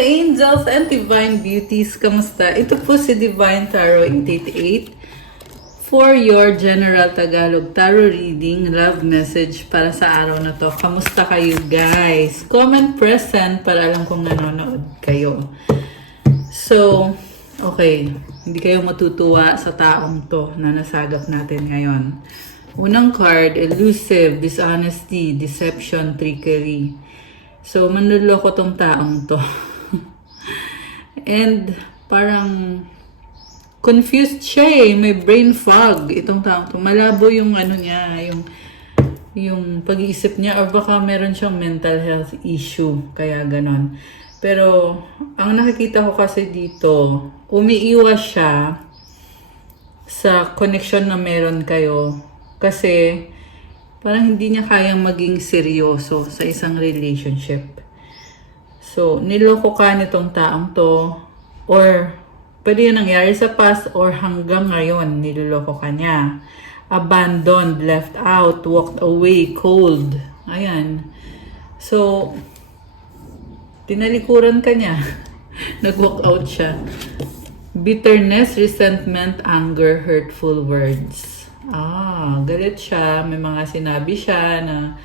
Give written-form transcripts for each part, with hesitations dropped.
ka-angels and divine beauties, kamusta? Ito po si Divine Tarot 888 for your General Tagalog Tarot Reading Love Message para sa araw na to. Kamusta kayo guys? Comment present para alam kung nanonood kayo. So, okay, hindi kayo matutuwa sa taong to na nasagap natin ngayon. Unang card, elusive, dishonesty, deception, trickery. So, manluloko tong taong to. And, parang confused siya eh. May brain fog itong taong to. Malabo yung ano niya, yung pag-iisip niya, or baka meron siyang mental health issue, kaya ganon. Pero, ang nakikita ko kasi dito, umiiwas siya sa connection na meron kayo. Kasi, parang hindi niya kayang maging seryoso sa isang relationship. So, niloko ka nitong taong to, or pwede yun nangyari sa past, or hanggang ngayon, niloloko ka niya. Abandoned, left out, walked away, cold. Ayan. So, tinalikuran ka niya. Nag-walk out siya. Bitterness, resentment, anger, hurtful words. Galit siya. May mga sinabi siya na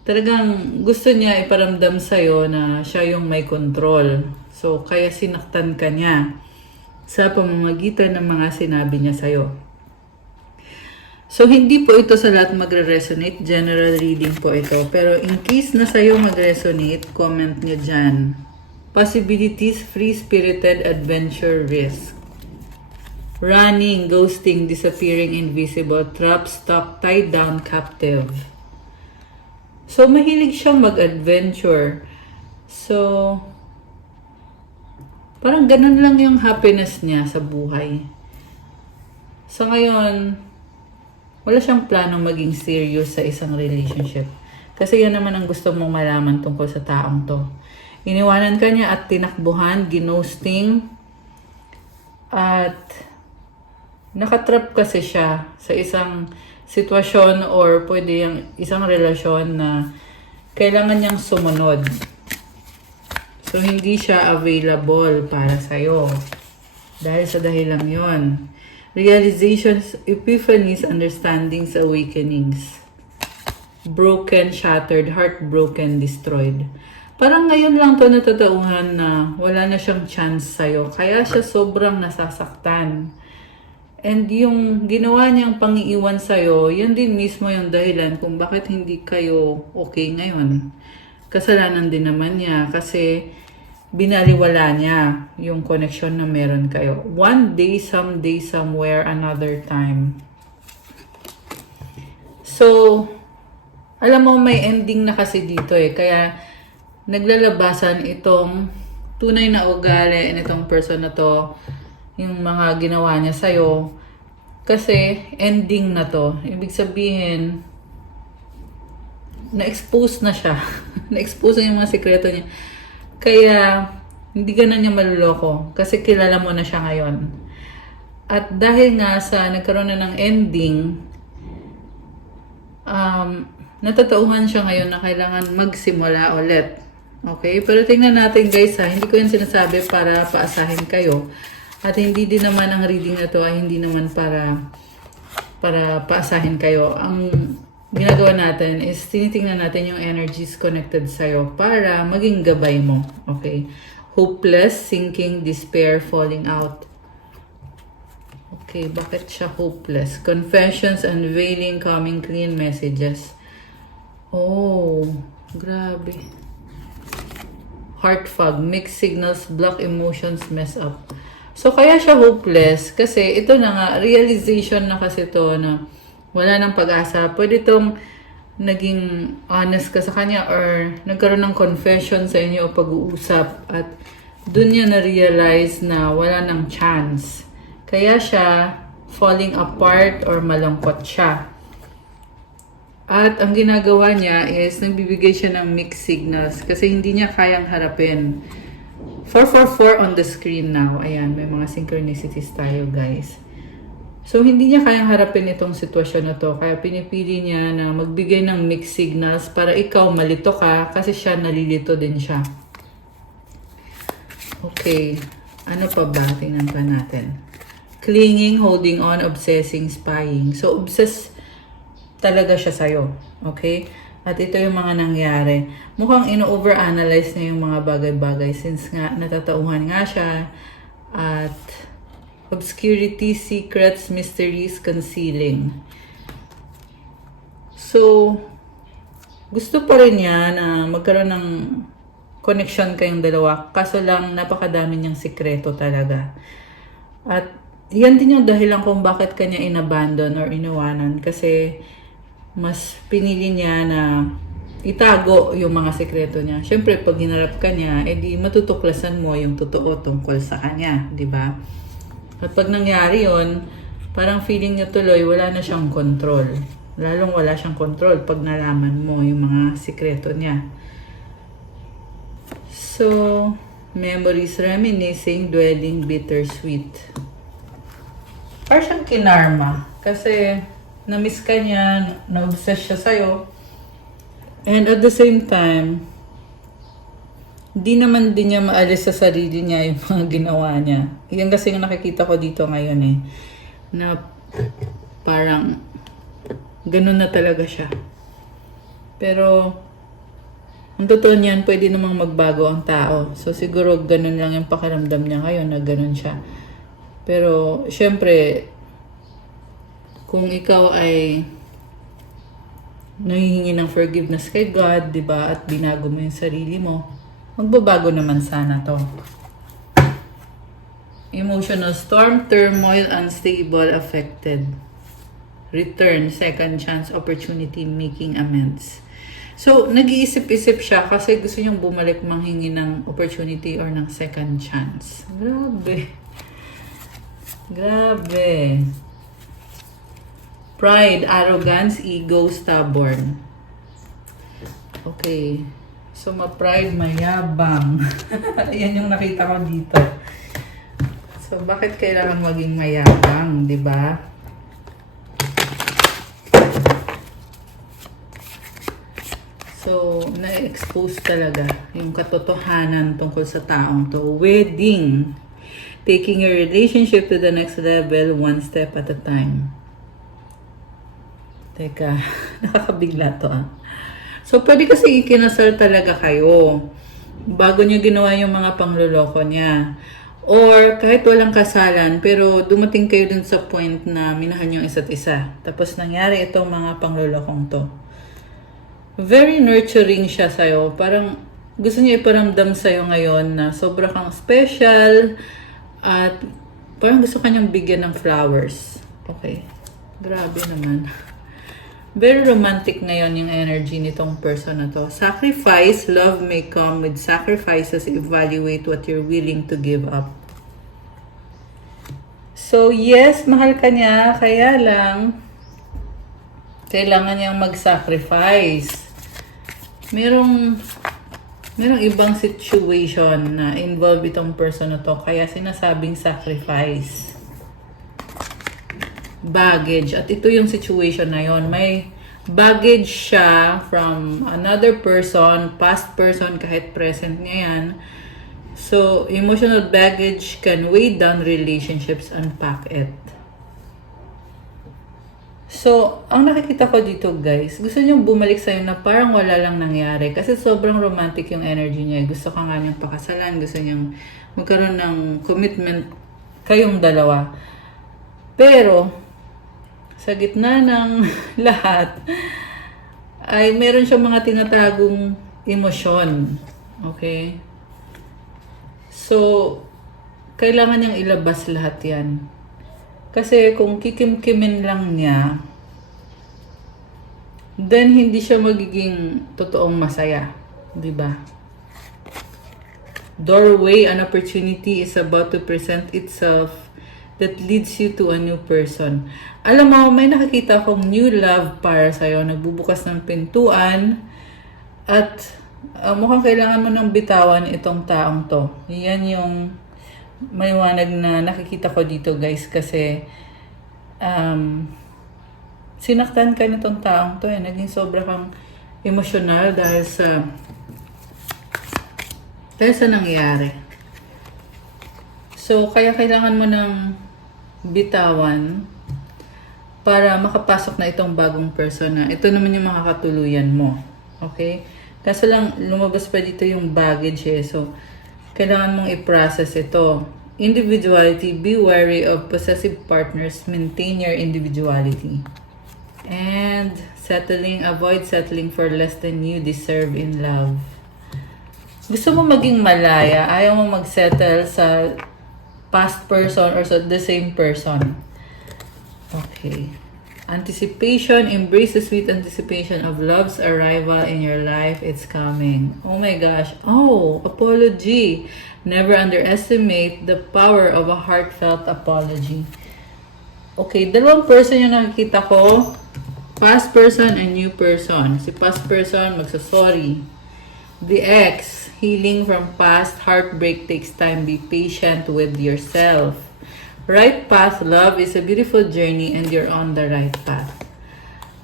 talagang gusto niya iparamdam sa'yo na siya yung may control. So, kaya sinaktan ka niya sa pamamagitan ng mga sinabi niya sa'yo. So, hindi po ito sa lahat magre-resonate. General reading po ito. Pero in case na sa'yo mag-resonate, comment niyo dyan. Possibilities, free-spirited, adventure, risk. Running, ghosting, disappearing, invisible, trap, stuck, tied down, captive. So, mahilig siyang mag-adventure. So, parang ganun lang yung happiness niya sa buhay. So, ngayon, wala siyang planong maging serious sa isang relationship. Kasi yan naman ang gusto mong malaman tungkol sa taong to. Iniwanan ka niya at tinakbuhan, ginosting, at nakatrap kasi siya sa isang sitwasyon or pwede yung isang relasyon na kailangan niyang sumunod. So, hindi siya available para sa'yo. Dahil sa dahilang yon. Realizations, epiphanies, understandings, awakenings. Broken, shattered, heartbroken, destroyed. Parang ngayon lang to natatauhan na wala na siyang chance sa'yo. Kaya siya sobrang nasasaktan. And yung ginawa niyang pangiiwan sa'yo, yan din mismo yung dahilan kung bakit hindi kayo okay ngayon. Kasalanan din naman niya kasi binaliwala niya yung connection na meron kayo. One day, someday, somewhere, another time. So, alam mo may ending na kasi dito eh. Kaya naglalabasan itong tunay na ugali nitong person na to, yung mga ginawa niya sa'yo. Kasi ending na to. Ibig sabihin, na-expose na siya. Na-expose na yung mga sekreto niya. Kaya, hindi ka na niya maluloko. Kasi kilala mo na siya ngayon. At dahil nga sa nagkaroon na ng ending, natatauhan siya ngayon na kailangan magsimula ulit. Okay? Pero tingnan natin guys ha, hindi ko yan sinasabi para paasahin kayo. At hindi din naman ang reading na to ay hindi naman para paasahin kayo. Ang ginagawa natin is tinitingnan natin yung energies connected sa'yo para maging gabay mo. Okay? Hopeless, sinking, despair, falling out. Okay, bakit siya hopeless? Confessions, unveiling, coming clean, messages. Oh, grabe. Heart fog, mixed signals, block emotions, mess up. So, kaya siya hopeless kasi ito na nga, realization na kasi to na wala nang pag-asa. Pwede itong naging honest ka sa kanya or nagkaroon ng confession sa inyo o pag-uusap at dun niya na-realize na wala nang chance. Kaya siya falling apart or malungkot siya. At ang ginagawa niya is nagbibigay siya ng mixed signals kasi hindi niya kayang harapin. 444 on the screen now. Ayan, may mga synchronicities tayo guys. So, hindi niya kayang harapin itong sitwasyon na to. Kaya pinipili niya na magbigay ng mixed signals para ikaw malito ka kasi siya nalilito din siya. Okay. Ano pa ba? Tingnan pa natin. Clinging, holding on, obsessing, spying. So, obsess talaga siya sa'yo. Okay? At ito yung mga nangyari. Mukhang ino-overanalyze niya yung mga bagay-bagay since nga natatauhan nga siya. At obscurity, secrets, mysteries, concealing. So, gusto pa rin niya na magkaroon ng connection kayong dalawa. Kaso lang, napakadami niyang sikreto talaga. At yan din yung dahilan kung bakit kanya inabandon or iniwanan. Kasi mas pinili niya na itago yung mga sikreto niya. Siyempre, pag hinarap ka niya, edi matutuklasan mo yung totoo tungkol sa kanya. Di ba? At pag nangyari yon, parang feeling niya tuloy, wala na siyang control. Lalong wala siyang control pag nalaman mo yung mga sikreto niya. So, memories, reminiscing, dwelling, bittersweet. Parang siyang kinarma. Kasi, na-miss ka niya, na-obsess siya sa'yo. And at the same time, di naman din niya maalis sa sarili niya yung mga ginawa niya. Yan kasi yung nakikita ko dito ngayon eh. Na parang, ganun na talaga siya. Pero, ang totoo niyan, pwede namang magbago ang tao. So, siguro ganun lang yung pakiramdam niya ngayon na ganun siya. Pero, syempre, kung ikaw ay nahihingi ng forgiveness kay God, di ba, at binago mo yung sarili mo, magbabago naman sana to. Emotional storm, turmoil, unstable, affected. Return, second chance, opportunity, making amends. So, nag-iisip-isip siya kasi gusto niyang bumalik manghingi ng opportunity or ng second chance. Grabe. Grabe. Pride, arrogance, ego, stubborn. Okay. So, ma-pride, mayabang. Yan yung nakita ko dito. So, bakit kailangan maging mayabang, di ba? So, na-expose talaga yung katotohanan tungkol sa taong to. Wedding. Taking your relationship to the next level, one step at a time. Teka, nakakabigla to ah. So, pwede kasi ikinasal talaga kayo bago niya ginawa yung mga pangloloko niya. Or kahit walang kasalan, pero dumating kayo dun sa point na minahal niyo isa't isa. Tapos nangyari itong mga panglolokong to. Very nurturing siya sa'yo. Parang gusto niya iparamdam sa'yo ngayon na sobra kang special at parang gusto kanyang bigyan ng flowers. Okay. Grabe naman. Very romantic ngayon yung energy nitong person na to. Sacrifice, love may come with sacrifices. Evaluate what you're willing to give up. So, yes, mahal ka niya. Kaya lang, kailangan niyang mag-sacrifice. Merong ibang situation na involved itong person na to. Kaya sinasabing sacrifice. Baggage. At ito yung situation na yon. May baggage siya from another person, past person, kahit present niya yan. So, emotional baggage can weigh down relationships, unpack it. So, ang nakikita ko dito guys, gusto niyong bumalik sa'yo na parang wala lang nangyari. Kasi sobrang romantic yung energy niya. Gusto ka nga niyang pakasalan, gusto niyang magkaroon ng commitment kayong dalawa. Pero, sa gitna ng lahat, ay meron siyang mga tinatagong emosyon. Okay? So, kailangan niyang ilabas lahat yan. Kasi kung kikim-kimin lang niya, then hindi siya magiging totoong masaya. Diba? Doorway, an opportunity is about to present itself that leads you to a new person. Alam mo, may nakakita akong new love para sa'yo. Nagbubukas ng pintuan at mukhang kailangan mo nang bitawan itong taong to. Yan yung maliwanag na nakikita ko dito guys kasi sinaktan ka nitong taong to eh. Naging sobra kang emosyonal dahil sa nangyari. So, kaya kailangan mo ng bitawan para makapasok na itong bagong person na ito naman yung makakatuluyan mo. Okay? Kaso lang, lumabas pa dito yung baggage eh. So, kailangan mong i-process ito. Individuality, be wary of possessive partners, maintain your individuality. And settling, avoid settling for less than you deserve in love. Gusto mo maging malaya, ayaw mo mag-settle sa past person or sa the same person. Okay. Anticipation, embrace the sweet anticipation of love's arrival in your life. It's coming. Oh my gosh. Oh, apology. Never underestimate the power of a heartfelt apology. Okay, dalawang person yung nakikita ko. Past person and new person. Si past person, magsasorry. The ex, healing from past heartbreak takes time. Be patient with yourself. Right path, love is a beautiful journey and you're on the right path.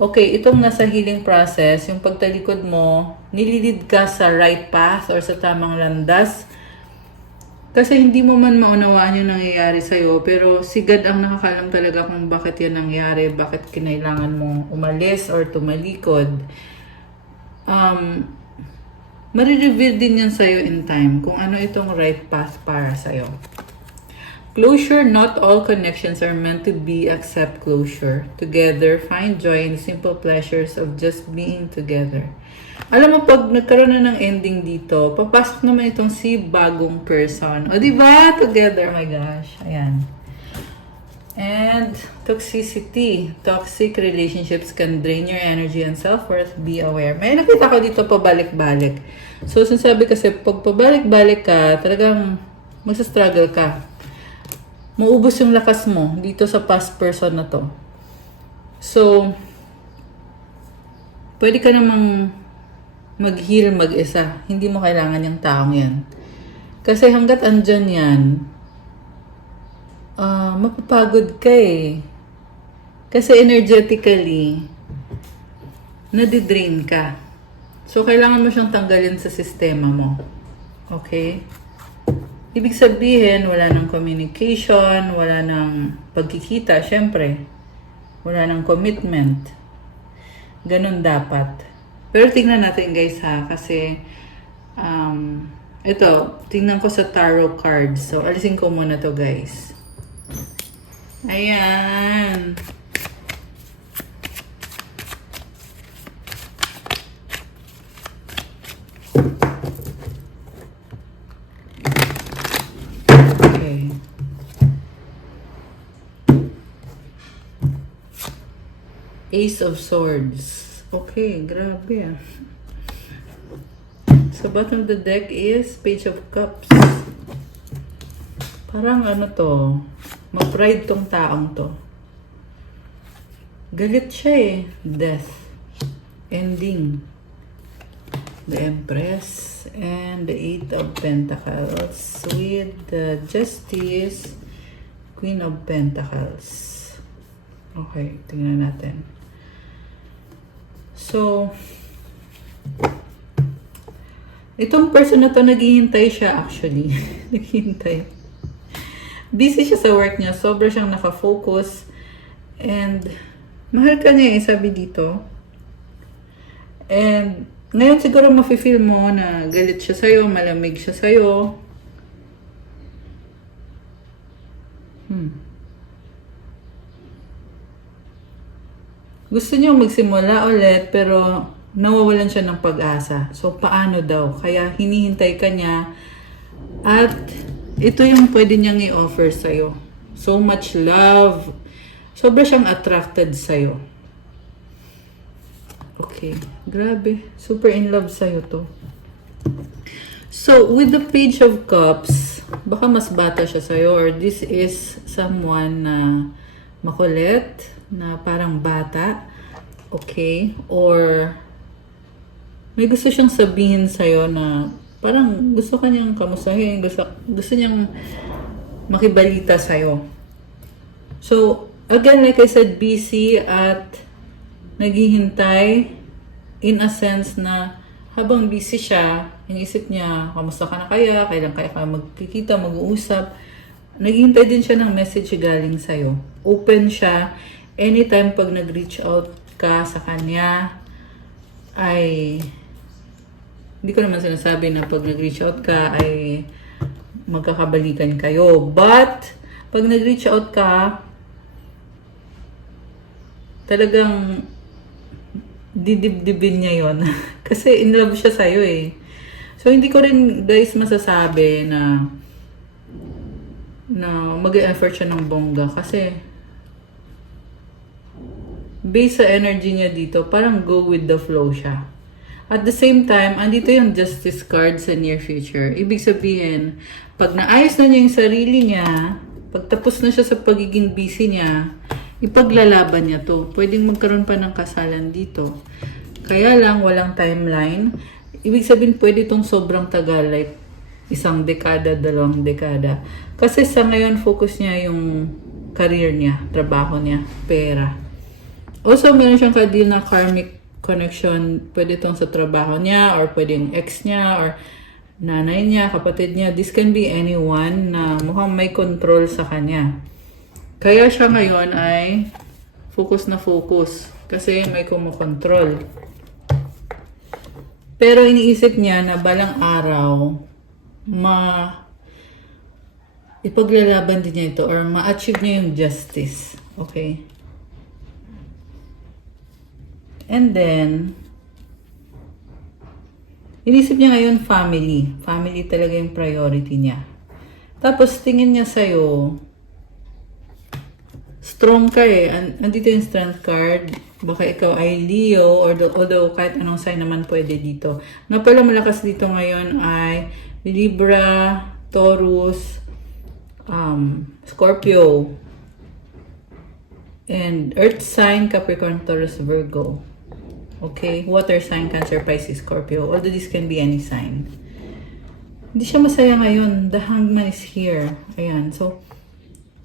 Okay, itong nasa healing process, yung pagtalikod mo, nililid ka sa right path or sa tamang landas. Kasi hindi mo man maunawaan yung nangyayari sa'yo, pero si God ang nakakalam talaga kung bakit yan nangyari, bakit kinailangan mong umalis or tumalikod. Marireveal din yan sa'yo in time kung ano itong right path para sa'yo. Closure, not all connections are meant to be except closure. Together, find joy in the simple pleasures of just being together. Alam mo, pag nagkaroon na ng ending dito, papasok naman itong si bagong person. O, diba? Together, oh my gosh. Ayan. And toxicity. Toxic relationships can drain your energy and self-worth. Be aware. May nakita ko dito pabalik-balik. So, sinasabi kasi, pag pabalik-balik ka, talagang magsastruggle ka. Maubos yung lakas mo dito sa past person na to. So, pwede ka namang mag-heal mag-isa. Hindi mo kailangan yung taong yan. Kasi hanggat andyan yan, mapapagod ka eh. Kasi energetically, nadidrain ka. So, kailangan mo siyang tanggalin sa sistema mo. Okay? Ibig sabihin, wala ng communication, wala ng pagkikita, syempre. Wala ng commitment. Ganun dapat. Pero tingnan natin guys ha, kasi ito, tingnan ko sa tarot cards. So, alisin ko muna to guys. Ayan. Okay. Ace of Swords. Okay, grabe ah. Sa bottom of the deck is Page of Cups. Parang ano to, ma-pride tong taong to. Galit siya eh. Death. Ending. The Empress and the Eight of Pentacles with the Justice, Queen of Pentacles. Okay, tingnan natin. So, itong person na to, naghihintay siya actually. Naghihintay. Busy siya sa work niya. Sobra siyang nakafocus. And, mahal ka niya eh, sabi dito. And, ngayon siguro mafe-feel mo na galit siya sa'yo, malamig siya sa'yo. Gusto niyo magsimula ulit pero nawawalan siya ng pag-asa. So, paano daw? Kaya hinihintay ka niya at ito yung pwede niyang i-offer sa'yo. So much love. Sobra siyang attracted sa'yo. Okay. Grabe. Super in love sa'yo to. So, with the Page of Cups, baka mas bata siya sa'yo or this is someone na makulit, na parang bata. Okay? Or may gusto siyang sabihin sa'yo na parang gusto kanyang kamustahin, gusto niyang makibalita sa'yo. So, again, like I said, busy at naghihintay in a sense na habang busy siya, iniisip niya, kamusta ka na kaya, kailan kaya ka magkikita, mag-uusap. naghihintay din siya ng message galing sa'yo. Open siya. Anytime pag nag-reach out ka sa kanya, ay hindi ko naman sinasabi na pag nag-reach out ka ay magkakabalikan kayo. But, pag nag-reach out ka, talagang didibdibin niya yon Kasi in love siya sa'yo eh. So, hindi ko rin guys masasabi na mag-e-effort siya ng bongga. Kasi, based sa energy niya dito, parang go with the flow siya. At the same time, andito yung justice card sa near future. Ibig sabihin, pag naayos na niya yung sarili niya, pag tapos na siya sa pagiging busy niya, ipaglalaban niya to. Pwedeng magkaroon pa ng kasalan dito. Kaya lang, walang timeline. Ibig sabihin, pwede itong sobrang tagal, like 1 dekada, 2 dekada. Kasi sa ngayon, focus niya yung career niya, trabaho niya, pera. Also, meron siyang ka-deal na karmic connection. Pwede itong sa trabaho niya, or pwedeng ex niya, or nanay niya, kapatid niya. This can be anyone na mukhang may control sa kanya. Kaya siya ngayon ay focus na focus. Kasi may kumokontrol. Pero iniisip niya na balang araw, ipaglalaban din niya ito or ma-achieve niya yung justice. Okay? And then, inisip niya ngayon family. Family talaga yung priority niya. Tapos, tingin niya sa'yo, strong ka eh. Andito yung strength card. Baka ikaw ay Leo, although kahit anong sign naman pwede dito. Nga pala malakas dito ngayon ay Libra, Taurus, Scorpio, and Earth sign, Capricorn, Taurus, Virgo. Okay? Water sign, Cancer, Pisces, Scorpio. Although this can be any sign. Hindi siya masaya ngayon. The Hangman is here. Ayan. So,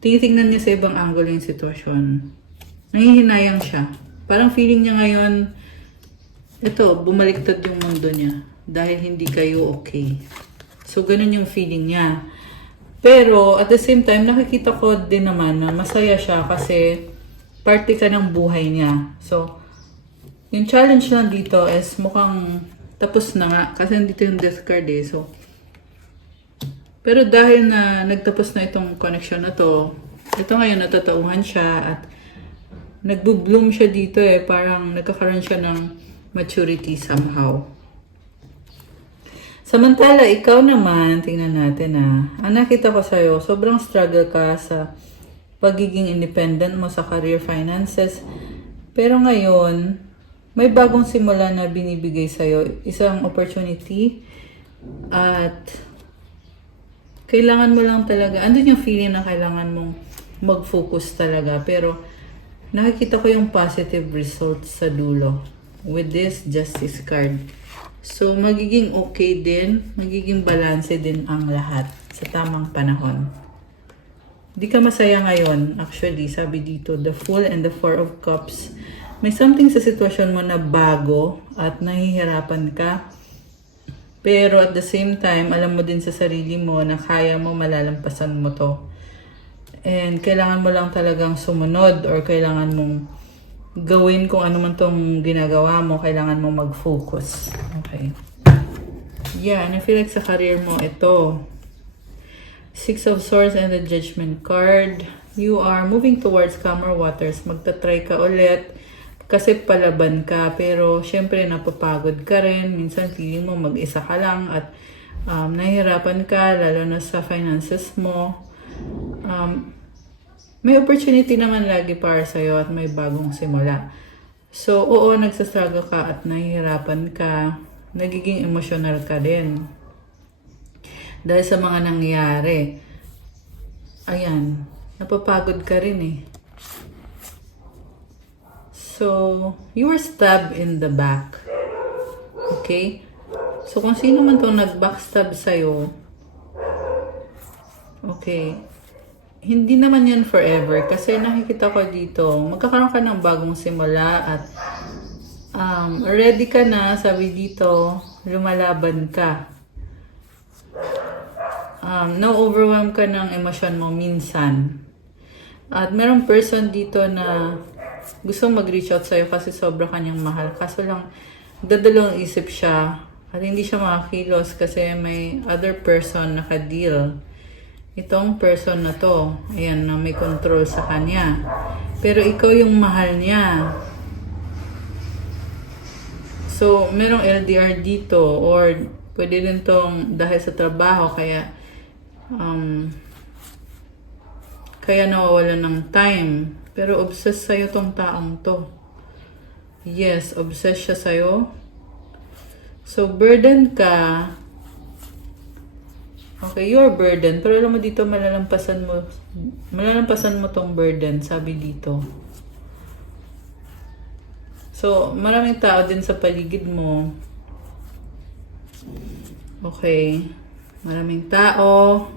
tinitingnan niya sa ibang angle yung sitwasyon. Nangihinayang siya. Parang feeling niya ngayon, ito, bumaliktad yung mundo niya. Dahil hindi kayo okay. So, ganun yung feeling niya. Pero, at the same time, nakikita ko din naman na masaya siya kasi parte ka ng buhay niya. So, yung challenge lang dito is mukhang tapos na nga. Kasi nandito yung death card eh. So, pero dahil na nagtapos na itong connection na to, ito ngayon natatauhan siya at nagbo-bloom siya dito eh. Parang nagkakaroon siya ng maturity somehow. Samantala, ikaw naman, tingnan natin ang nakita ko sa'yo, sobrang struggle ka sa pagiging independent mo sa career finances. Pero ngayon, may bagong simula na binibigay sa'yo, isang opportunity at kailangan mo lang talaga, andun yung feeling na kailangan mong mag-focus talaga. Pero nakikita ko yung positive results sa dulo with this justice card. So, magiging okay din, magiging balance din ang lahat sa tamang panahon. Di ka masaya ngayon, actually, sabi dito, the Fool and the Four of Cups. May something sa sitwasyon mo na bago at nahihirapan ka. Pero at the same time, alam mo din sa sarili mo na kaya mo, malalampasan mo to. And kailangan mo lang talagang sumunod or kailangan mong gawin kung ano man tong ginagawa mo, kailangan mong mag-focus. Okay. Yeah, and I feel like sa career mo, ito. Six of Swords and the Judgment card. You are moving towards calmer waters. Magta-try ka ulit. Kasi palaban ka. Pero, syempre, napapagod ka rin. Minsan, feeling mo mag-isa ka lang. At nahihirapan ka, lalo na sa finances mo. May opportunity naman lagi para sa'yo at may bagong simula. So, oo, nagsastruggle ka at nahihirapan ka. Nagiging emotional ka din. Dahil sa mga nangyayari. Ayan, napapagod ka rin eh. So, you were stabbed in the back. Okay? So, kung sino man itong nag-backstab sa'yo, okay, hindi naman yan forever. Kasi nakikita ko dito, magkakaroon ka ng bagong simula at ready ka na, sabi dito, lumalaban ka. na-overwhelm ka ng emosyon mo minsan. At merong person dito na gusto mag-reach out sa'yo kasi sobra kanyang mahal. Kaso lang, dadalawang isip siya at hindi siya makakilos kasi may other person naka-deal. Itong person na to, ayan, na may control sa kanya. Pero ikaw yung mahal niya. So, merong LDR dito or pwede din tong dahil sa trabaho kaya nawawalan ng time. Pero obsessed sa'yo tong taong to. Yes, obsessed siya sa'yo. So, burden ka. Okay, you're burden. Pero alam mo dito, malalampasan mo tong burden, sabi dito. So, maraming tao din sa paligid mo. Okay. Maraming tao.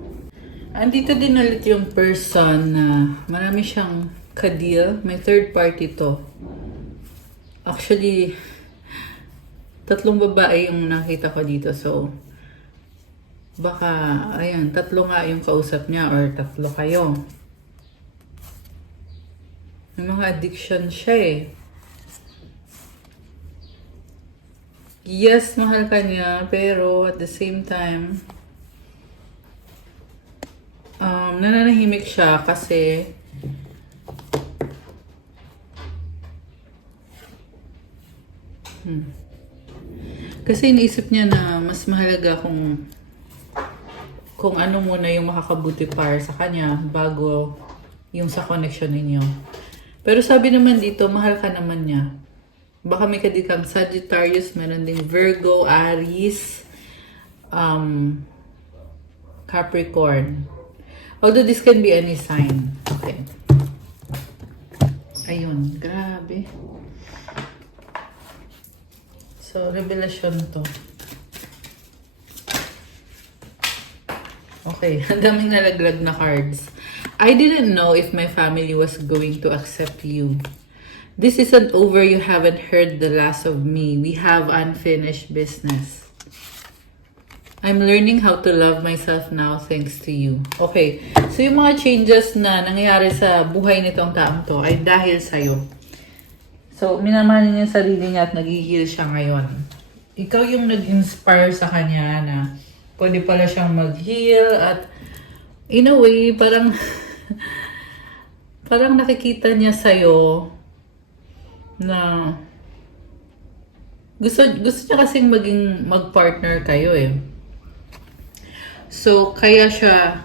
Andito din ulit yung person na marami siyang ka-deal. May third party to. Actually, 3 babae yung nakita ko dito. So, baka, ayan, 3 nga yung kausap niya or 3 kayo. May mga addiction siya eh. Yes, mahal ka niya, pero at the same time, nananahimik siya kasi kasi iniisip niya na mas mahalaga kung ano muna yung makakabuti para sa kanya bago yung sa connection ninyo. Pero sabi naman dito, mahal ka naman niya. Baka may kadikang Sagittarius, meron ding Virgo, Aries, Capricorn. Although this can be any sign. Okay. Ayun, grabe. So, revelation to. Okay, ang daming nalaglag na cards. I didn't know if my family was going to accept you. This isn't over, you haven't heard the last of me. We have unfinished business. I'm learning how to love myself now thanks to you. Okay, so yung mga changes na nangyayari sa buhay nitong taong to ay dahil sa'yo. So, minamahal niya yung sarili niya at nag-heal siya ngayon. Ikaw yung nag-inspire sa kanya na pwede pala siyang mag-heal at in a way, parang parang nakikita niya sa'yo na gusto niya kasing mag-partner kayo eh. So, kaya siya,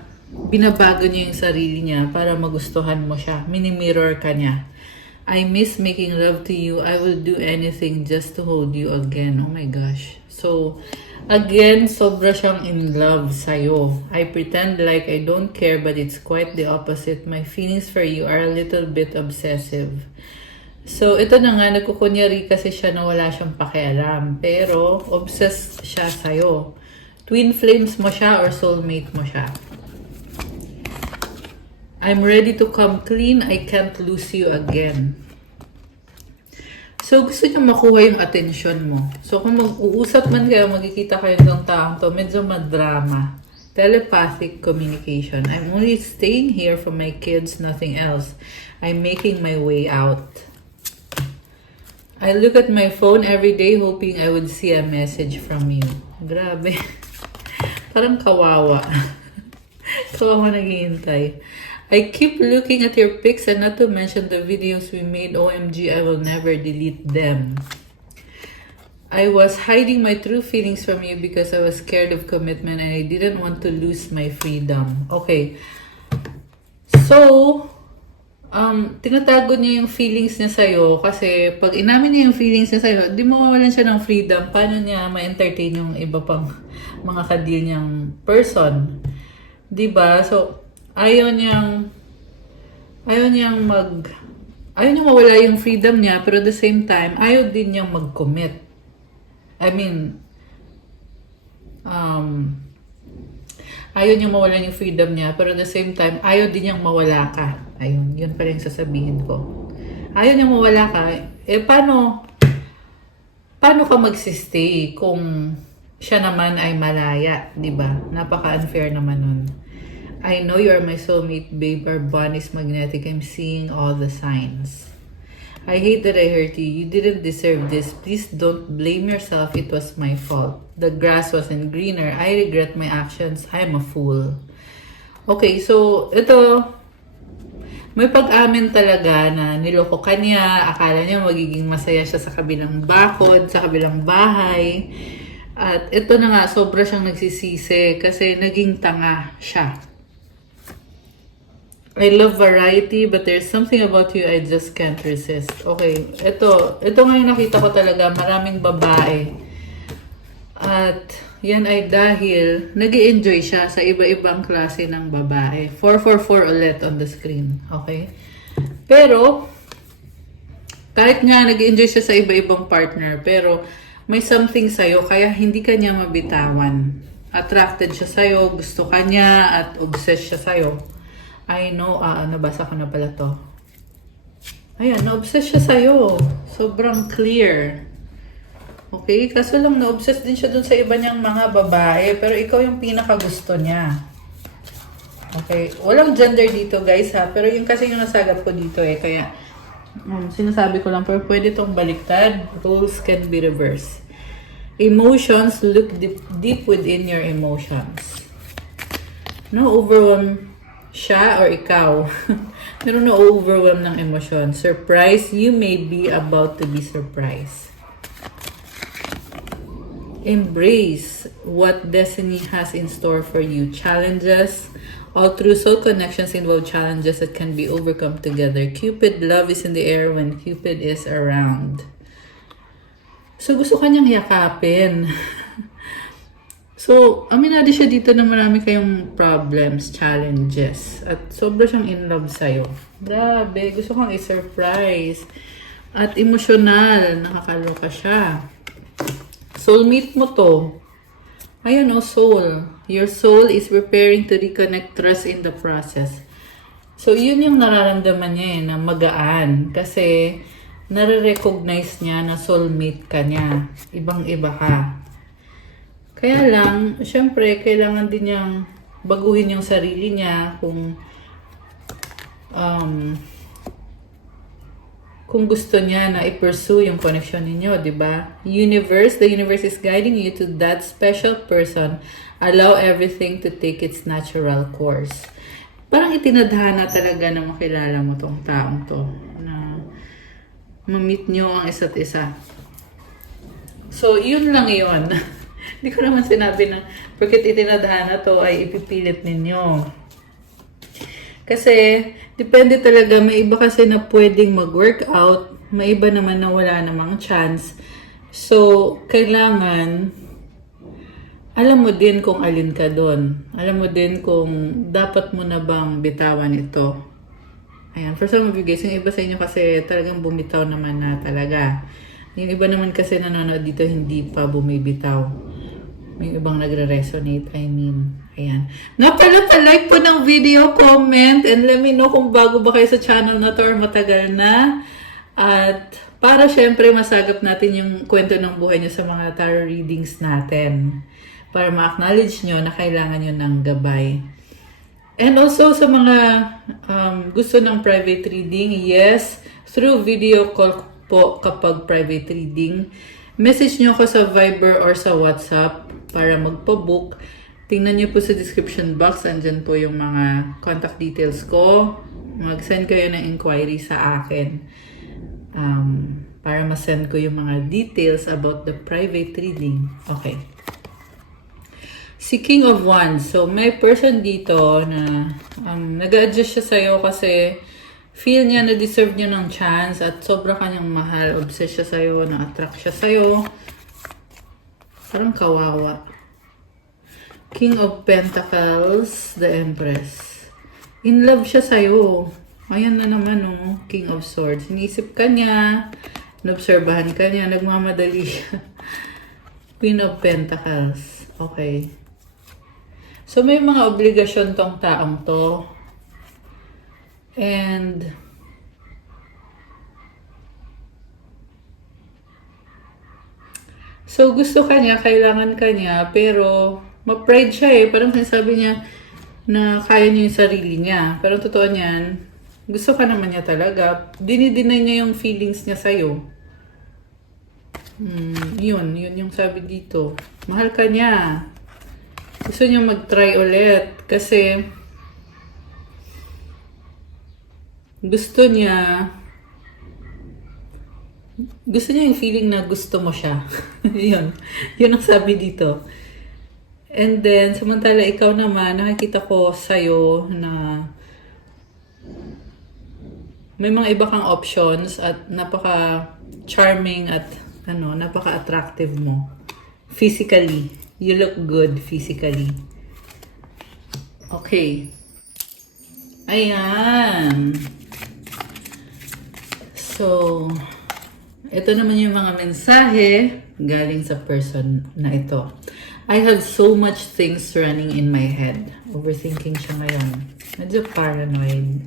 binabago niya yung sarili niya para magustuhan mo siya. Mini-mirror ka niya. I miss making love to you. I will do anything just to hold you again. Oh my gosh. So, again, sobra siyang in love sa'yo. I pretend like I don't care, but it's quite the opposite. My feelings for you are a little bit obsessive. So, ito na nga, nagkukunyari kasi siya na wala siyang pakialam. Pero, obsessed siya sa'yo. Twin flames mo siya or soulmate mo siya. I'm ready to come clean. I can't lose you again. So, gusto niya makuha yung atensyon mo. So, kung mag-uusap man kayo, magkikita kayo ng taong to, medyo madrama. Telepathic communication. I'm only staying here for my kids, nothing else. I'm making my way out. I look at my phone every day hoping I would see a message from you. Grabe. Parang kawawa. Kawawa naghihintay. I keep looking at your pics and not to mention the videos we made. OMG, I will never delete them. I was hiding my true feelings from you because I was scared of commitment and I didn't want to lose my freedom. Okay. So, tinatago niya yung feelings niya sa'yo kasi pag inamin niya yung feelings niya sa'yo, di mawawalan siya ng freedom. Paano niya ma-entertain yung iba pang mga ka-deal niyang person? Diba? So, ayaw niyang mawala yung freedom niya, pero at the same time, ayaw din niyang mag-commit. I mean, ayaw niyang mawala yung freedom niya, pero at the same time, ayaw din niyang mawala ka. Ayun, yun pa rin sasabihin ko. Ayaw niyang mawala ka. Eh, paano ka magsistay kung siya naman ay malaya, di ba? Napaka-unfair naman nun. I know you are my soulmate, babe. Our bond is magnetic. I'm seeing all the signs. I hate that I hurt you. You didn't deserve this. Please don't blame yourself. It was my fault. The grass wasn't greener. I regret my actions. I'm a fool. Okay, so ito, may pag-amin talaga na niloko ka niya. Akala niya magiging masaya siya sa kabilang bakod, sa kabilang bahay. At ito na nga, sobra siyang nagsisisi kasi naging tanga siya. I love variety, but there's something about you I just can't resist. Okay, ito ngayon nakita ko talaga, maraming babae. At yan ay dahil nag-i-enjoy siya sa iba-ibang klase ng babae. 444 ulit on the screen. Okay? Pero, kahit nga nag-i-enjoy siya sa iba-ibang partner, pero may something sa'yo, kaya hindi ka niya mabitawan. Attracted siya sa'yo, gusto ka niya, at obsessed siya sa'yo. I know, nabasa ko na pala to. Ayan, na-obsessed siya sa'yo. Sobrang clear. Okay? Kaso lang, na-obsessed din siya dun sa iba niyang mga babae, pero ikaw yung pinaka-gusto niya. Okay? Walang gender dito, guys, ha? Pero yung kasi yung nasagap ko dito, kaya sinasabi ko lang, pero pwede itong baliktad. Roles can be reversed. Emotions, look deep within your emotions. No, overwhelm siya or ikaw. Meron na overwhelm ng emosyon. Surprise, you may be about to be surprised. Embrace what destiny has in store for you. Challenges, all true soul connections involve challenges that can be overcome together. Cupid, love is in the air when Cupid is around. So, gusto kanyang yakapin. So, aminado siya dito na marami kayong problems, challenges. At sobra siyang in love sa'yo. Grabe, gusto kang i-surprise. At emosyonal, nakakaloka siya. Soulmate mo to. Ayun o, soul. Your soul is preparing to reconnect trust in the process. So, yun yung nararamdaman niya na magaan. Kasi, nare-recognize niya na soulmate ka niya. Ibang-iba ka. Kaya lang, syempre, kailangan din niyang baguhin yung sarili niya kung gusto niya na i-pursue yung connection ninyo, di ba? The universe is guiding you to that special person. Allow everything to take its natural course. Parang itinadhana talaga na makilala mo tong taong to. Na ma-meet nyo ang isa't isa. So, yun lang yun. Hindi ko naman sinabi na porket itinadhana to ay ipipilit ninyo. Kasi, depende talaga. May iba kasi na pwedeng mag-workout. May iba naman na wala namang chance. So, kailangan, alam mo din kung alin ka doon. Alam mo din kung dapat mo na bang bitawan ito. Ayan. For some of you guys, yung iba sa inyo kasi talagang bumitaw naman na talaga. Yung iba naman kasi nanonood dito hindi pa bumibitaw. May ibang nagre-resonate, ayan. Nga pala, pa-like po ng video, comment, and let me know kung bago ba kayo sa channel na to or matagal na. At para syempre masagap natin yung kwento ng buhay nyo sa mga tarot readings natin. Para ma-acknowledge nyo na kailangan nyo ng gabay. And also sa mga gusto ng private reading, yes, through video call po kapag private reading. Message nyo ako sa Viber or sa WhatsApp para magpa-book. Tingnan nyo po sa description box. Andyan po yung mga contact details ko. Mag-send kayo ng inquiry sa akin. Para ma-send ko yung mga details about the private reading. Okay. Si King of Wands. So, may person dito na nag-adjust siya sa'yo kasi feel niya na deserve niya ng chance at sobra kanyang mahal. Obsessed siya sa'yo, na-attract siya sa'yo. Parang kawawa. King of Pentacles, the Empress. In love siya sa'yo. Ayan na naman, oh. King of Swords. Iniisip ka niya, inobserbahan ka niya, nagmamadali siya. Queen of Pentacles. Okay. So, may mga obligasyon tong taong to. And So, gusto ka niya, kailangan ka niya, pero ma-pride siya eh. Parang sinasabi niya na kaya niya yung sarili niya. Pero totoo niyan, gusto ka naman niya talaga. Dinideny niya yung feelings niya sa'yo. Yun yung sabi dito. Mahal ka niya. Gusto niya mag-try ulit. Kasi gusto niya yung feeling na gusto mo siya. Yun ang sabi dito. And then, samantala ikaw naman, nakikita ko sa'yo na may mga iba kang options at napaka-charming at napaka-attractive mo. Physically. You look good physically. Okay. Ayan. So, ito naman yung mga mensahe galing sa person na ito. I have so much things running in my head. Overthinking siya ngayon. Medyo paranoid.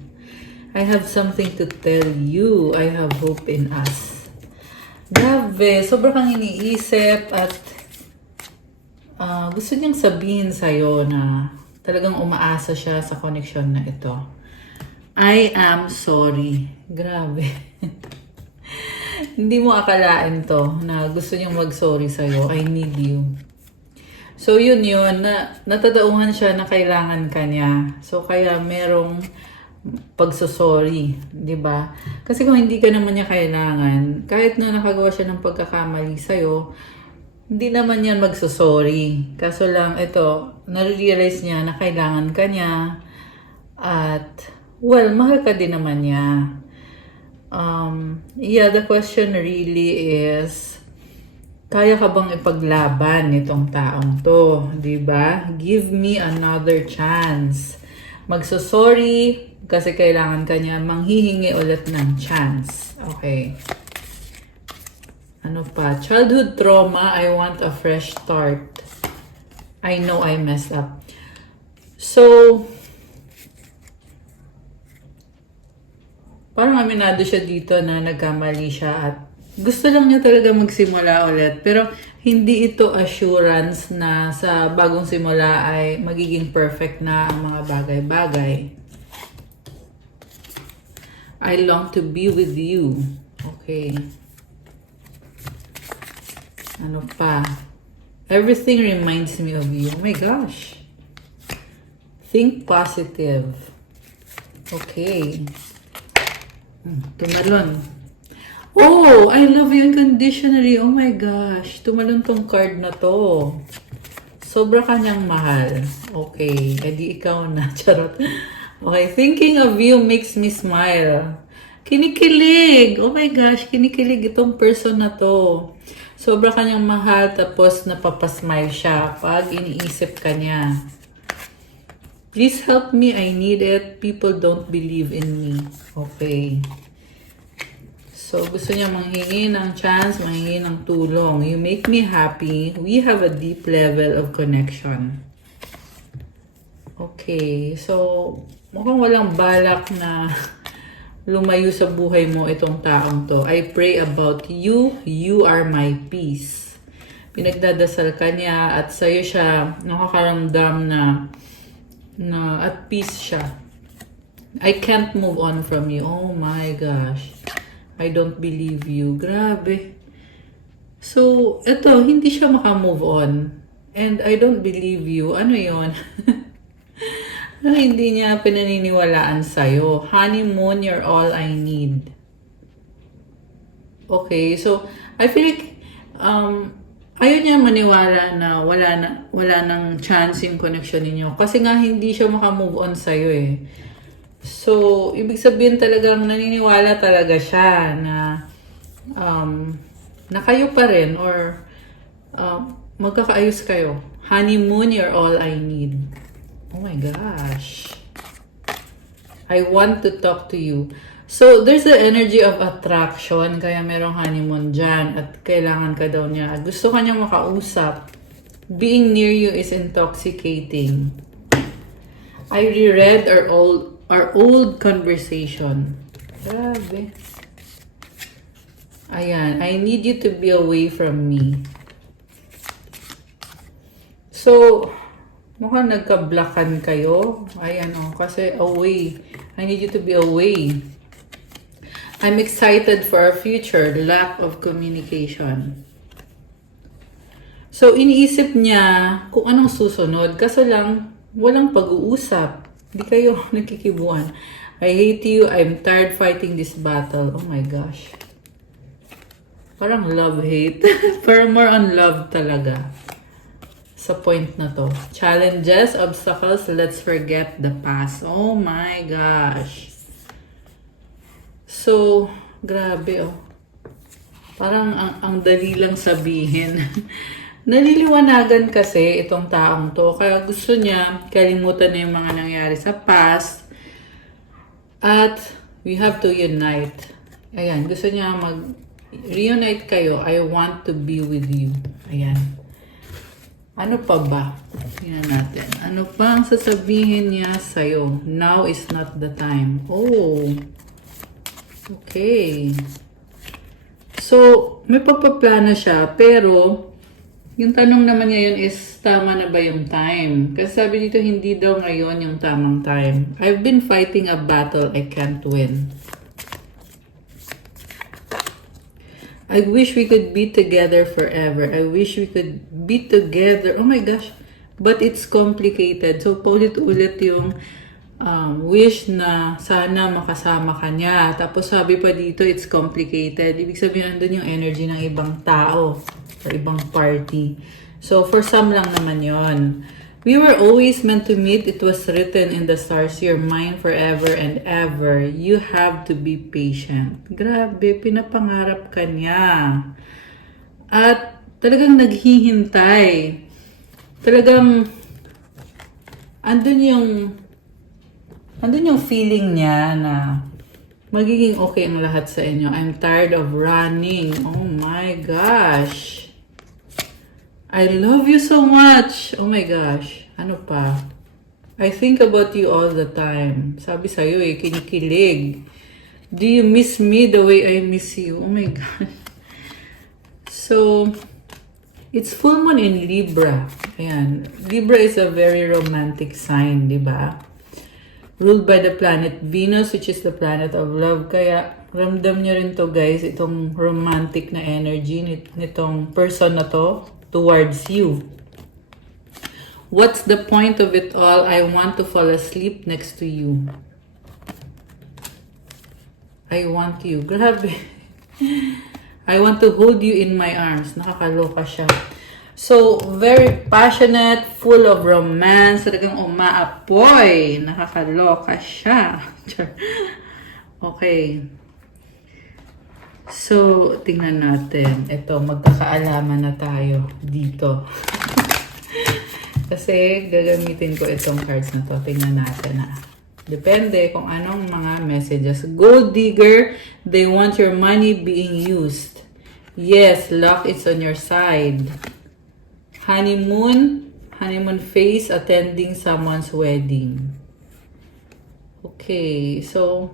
I have something to tell you. I have hope in us. Grabe, sobrang kang iniisip at gusto niyang sabihin sa'yo na talagang umaasa siya sa connection na ito. I am sorry. Grabe. Hindi mo akalain to na gusto niyang mag-sorry sa'yo. I need you. So yun, natadauhan siya na kailangan ka niya. So kaya merong pagsosorry, di ba? Kasi kung hindi ka naman niya kailangan, kahit na nakagawa siya ng pagkakamali sa'yo, hindi naman yan magsosorry. Kaso lang, ito, na-realize niya na kailangan ka niya at, well, mahal ka din naman niya. The question really is, kaya ka bang ipaglaban itong taong to? Di ba? Give me another chance. Magsosorry kasi kailangan ka niya, manghihingi ulit ng chance. Okay. Ano pa? Childhood trauma, I want a fresh start. I know I messed up. So, parang aminado siya dito na nagkamali siya at gusto lang niya talaga magsimula ulit. Pero hindi ito assurance na sa bagong simula ay magiging perfect na ang mga bagay-bagay. I long to be with you. Okay. Ano pa? Everything reminds me of you. Oh my gosh. Think positive. Okay. Tumalon. Oh, I love you unconditionally. Oh my gosh. Tumalon tong card na to. Sobra kanyang mahal. Okay. Edi ikaw na. Charot. Okay. Thinking of you makes me smile. Kinikilig. Oh my gosh. Kinikilig itong person na to. Sobra kanyang mahal tapos napapasmile siya pag iniisip ka niya. Please help me. I need it. People don't believe in me. Okay. So, gusto niya manghingi ng chance, manghingi ng tulong. You make me happy. We have a deep level of connection. Okay. So, mukhang walang balak na lumayo sa buhay mo itong taong to. I pray about you. You are my peace. Pinagdadasal ka niya at sa'yo siya nakakaramdam na at peace siya. I can't move on from you. Oh my gosh. I don't believe you. Grabe. So, eto, hindi siya makamove on. And I don't believe you. Ano yon? Ano hindi niya pinaniniwalaan sa'yo? Honeymoon, you're all I need. Okay, so, I feel like, ayaw niya maniwala na wala nang chance yung connection ninyo. Kasi nga, hindi siya makamove on sa'yo eh. So, ibig sabihin talagang naniniwala talaga siya na kayo pa rin or magkakaayos kayo. Honeymoon, you're all I need. Oh my gosh. I want to talk to you. So, there's the energy of attraction kaya merong honeymoon dyan at kailangan ka daw niya. Gusto ka niya makausap. Being near you is intoxicating. I reread our old conversation. Grabe. Ayan. I need you to be away from me. So, mukhang nagka-blockan kayo. Ayan o, kasi away. I need you to be away. I'm excited for our future. Lack of communication. So, iniisip niya kung anong susunod. Kaso lang, walang pag-uusap. Hindi kayo nakikibuan. I hate you. I'm tired fighting this battle. Oh my gosh. Parang love-hate. Pero more on love talaga. Sa point na to. Challenges, obstacles, let's forget the past. Oh my gosh. So, grabe oh. Parang ang dali lang sabihin. Naliliwanagan kasi itong taong to. Kaya gusto niya kalimutan na yung mga nangyari sa past. At we have to unite. Ayan, gusto niya mag-reunite kayo. I want to be with you. Ayan. Ano pa ba? Tingnan natin. Ano pa ang sasabihin niya sa'yo? Now is not the time. Oh. Okay. So, may pagpaplano siya, pero yung tanong naman ngayon is, tama na ba yung time? Kasi sabi dito, hindi daw ngayon yung tamang time. I've been fighting a battle I can't win. I wish we could be together forever. I wish we could be together. Oh my gosh. But it's complicated. So, paulit-ulit yung wish na sana makasama ka niya. Tapos sabi pa dito, it's complicated. Ibig sabihin, nandun yung energy ng ibang tao or ibang party. So, for some lang naman yon. We were always meant to meet. It was written in the stars. You're mine forever and ever. You have to be patient. Grabe, pinapangarap ka niya. At talagang naghihintay. Talagang andun yung feeling niya na magiging okay ang lahat sa inyo. I'm tired of running. Oh my gosh. I love you so much. Oh my gosh. Ano pa? I think about you all the time. Sabi sa'yo kinikilig. Do you miss me the way I miss you? Oh my gosh. So, it's full moon in Libra. Ayan. Libra is a very romantic sign, di ba? Ruled by the planet Venus, which is the planet of love. Kaya, ramdam nyo rin to guys, itong romantic na energy nitong person na to towards you. What's the point of it all? I want to fall asleep next to you. I want you. Grabe. I want to hold you in my arms. Nakakaloka siya. So, very passionate, full of romance, talagang umaapoy. Nakakaloka siya. Okay. So, tingnan natin. Ito, magkakaalaman na tayo dito. Kasi, gagamitin ko itong cards na to. Tingnan natin ha. Depende kung anong mga messages. Gold digger, they want your money being used. Yes, luck is on your side. Honeymoon phase, attending someone's wedding. Okay, so,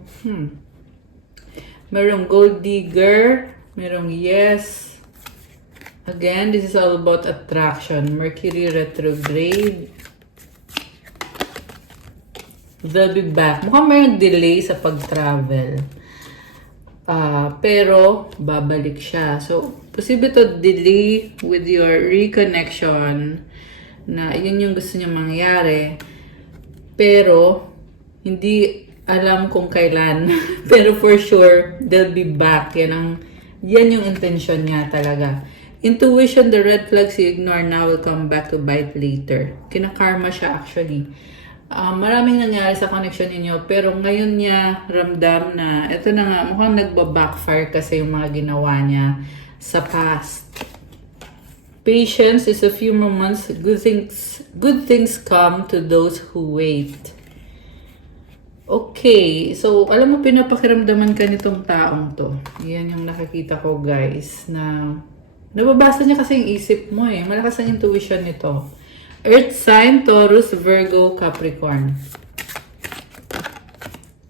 merong gold digger, merong yes. Again, this is all about attraction. Mercury retrograde. They'll be back. Mukhang mayroong delay sa pag-travel. Pero, babalik siya. So, posible to delay with your reconnection na yun yung gusto niya mangyari. Pero, hindi alam kung kailan. Pero for sure, they'll be back. Yan yung intention niya talaga. Intuition, the red flags you ignore now will come back to bite later. Kinakarma siya actually. Maraming nangyari sa connection ninyo, pero ngayon niya ramdam na, eto na nga, mukhang nagba-backfire kasi yung mga ginawa niya sa past. Patience is a few more months. Good things come to those who wait. Okay, so alam mo, pinapakiramdaman ka nitong taong to. Yan yung nakikita ko guys, na nababasa niya kasi yung isip mo eh. Malakas ang intuition nito. Earth sign, Taurus, Virgo, Capricorn.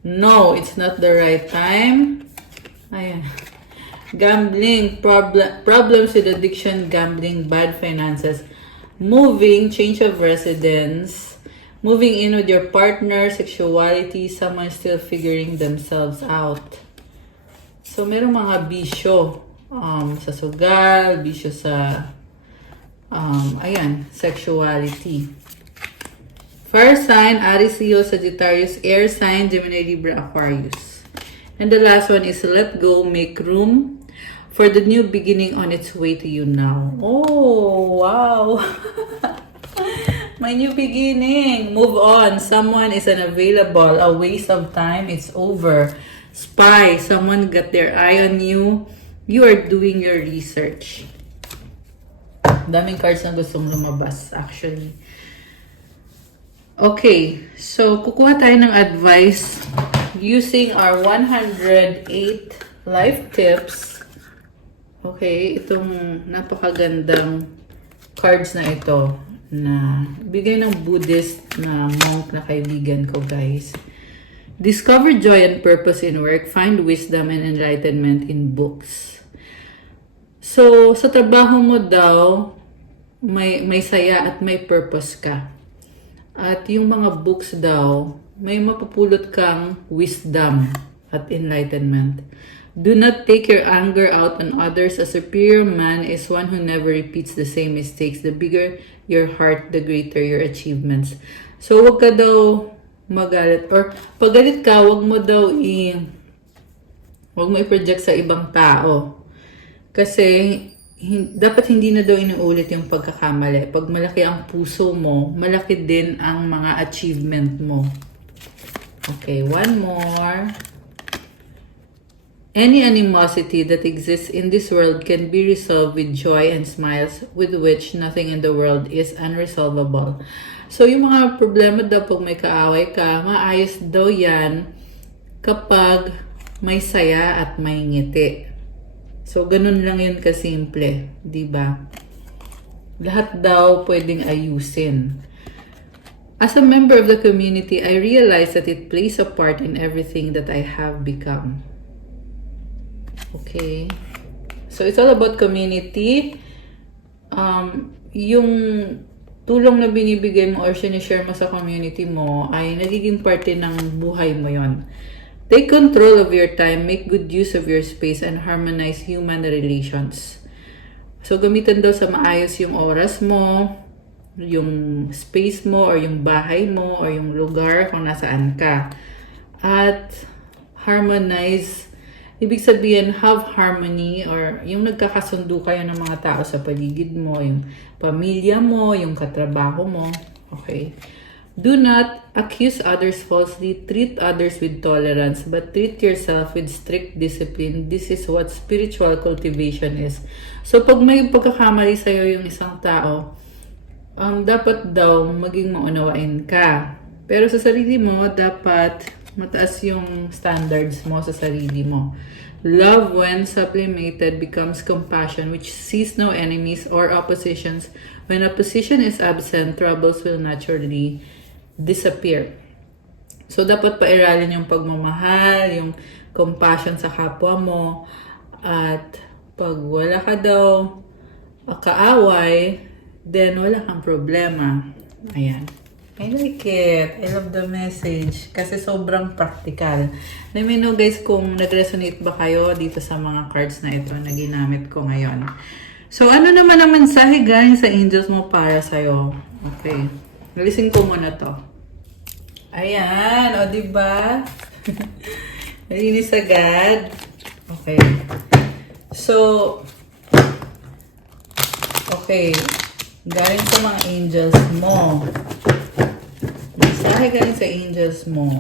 No, it's not the right time. Ayan. Gambling, problems with addiction, gambling, bad finances. moving, change of residence, moving in with your partner, sexuality, someone still figuring themselves out. So, merong mga bisyo sa sugal, bisyo sa, sexuality. Fire sign, Aries, Leo, Sagittarius, air sign, Gemini, Libra, Aquarius. And the last one is let go, make room for the new beginning on its way to you now. Oh, wow. My new beginning. Move on. Someone is unavailable. A waste of time. It's over. Spy. Someone got their eye on you. You are doing your research. Daming cards na gustong lumabas, actually. Okay, so kukuha tayo ng advice using our 108 life tips. Okay, itong napakagandang cards na ito na bigay ng Buddhist na monk na kaibigan ko, guys. Discover joy and purpose in work. Find wisdom and enlightenment in books. So, sa trabaho mo daw, may saya at may purpose ka. At yung mga books daw, may mapupulot kang wisdom at enlightenment. Do not take your anger out on others. A superior man is one who never repeats the same mistakes. The bigger your heart, the greater your achievements. So, wag ka daw magalit. Or, pag galit ka, wag mo i-project sa ibang tao. Kasi, dapat hindi na daw inuulit yung pagkakamali. Pag malaki ang puso mo, malaki din ang mga achievement mo. Okay, one more. Any animosity that exists in this world can be resolved with joy and smiles, with which nothing in the world is unresolvable. So, yung mga problema daw pag may kaaway ka, maayos daw yan kapag may saya at may ngiti. So, ganun lang yun kasimple, di ba? Lahat daw pwedeng ayusin. As a member of the community, I realize that it plays a part in everything that I have become. Okay. So, it's all about community. Yung tulong na binibigay mo or sinishare mo sa community mo ay nagiging parte ng buhay mo yon. Take control of your time, make good use of your space, and harmonize human relations. So, gamitin daw sa maayos yung oras mo, yung space mo, or yung bahay mo, or yung lugar kung nasaan ka. At harmonize, ibig sabihin, have harmony, or yung nagkakasundo kayo ng mga tao sa paligid mo, yung pamilya mo, yung katrabaho mo. Okay? Do not accuse others falsely, treat others with tolerance, but treat yourself with strict discipline. This is what spiritual cultivation is. So, pag may pagkakamali sa'yo yung isang tao, dapat daw maging maunawain ka. Pero sa sarili mo, dapat mataas yung standards mo sa sarili mo. Love, when sublimated, becomes compassion, which sees no enemies or oppositions. When opposition is absent, troubles will naturally disappear. So, dapat pairalin yung pagmamahal, yung compassion sa kapwa mo, at pag wala ka daw kaaway, then wala kang problema. Ayan. I like it. I love the message. Kasi sobrang practical. Let me know, guys, kung nag-resonate ba kayo dito sa mga cards na ito na ginamit ko ngayon. So, ano naman ang mensahe galing sa angels mo para sa'yo? Okay. Nalisin ko muna to. Ayan. O, diba? Nalinis agad. Okay. So, okay. Galing sa mga angels mo. Mensahe galing sa angels mo.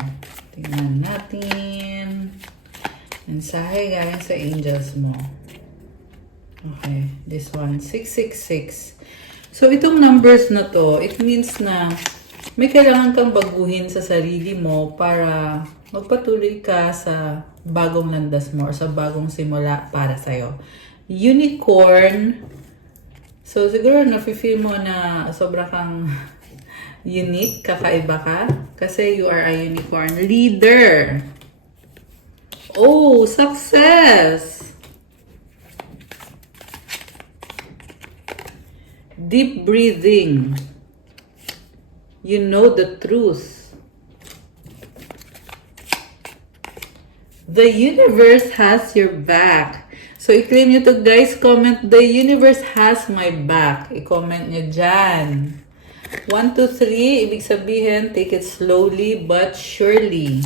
Tingnan natin. Mensahe galing sa angels mo. Okay. This one. 666. So, itong numbers na to, it means na may kailangan kang baguhin sa sarili mo para magpatuloy ka sa bagong landas mo or sa bagong simula para sa'yo. Unicorn. So, siguro nafe-feel mo na sobra kang unique, kakaiba ka. Kasi you are a unicorn. Leader. Oh, success. Deep breathing. You know the truth. The universe has your back. So, i-claim nyo to guys. Comment, the universe has my back. I-comment nyo dyan. 1, 2, 3. Ibig sabihin, take it slowly but surely.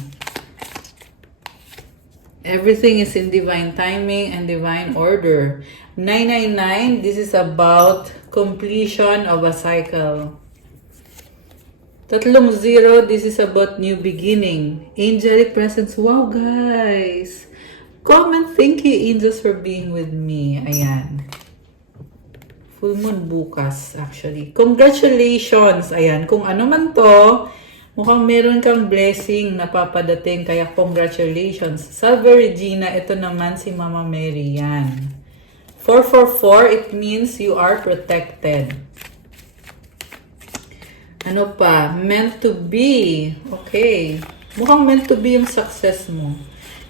Everything is in divine timing and divine order. 999, this is about completion of a cycle. 30, this is about new beginning. Angelic presence. Wow, guys. Comment, thank you, angels, for being with me. Ayan. Full moon bukas, actually. Congratulations. Ayan. Kung ano man to, mukhang meron kang blessing na papadating. Kaya congratulations. Salve Regina, ito naman si Mama Mary. Yan. 444, it means you are protected. Ano pa? Meant to be. Okay. Mukhang meant to be yung success mo.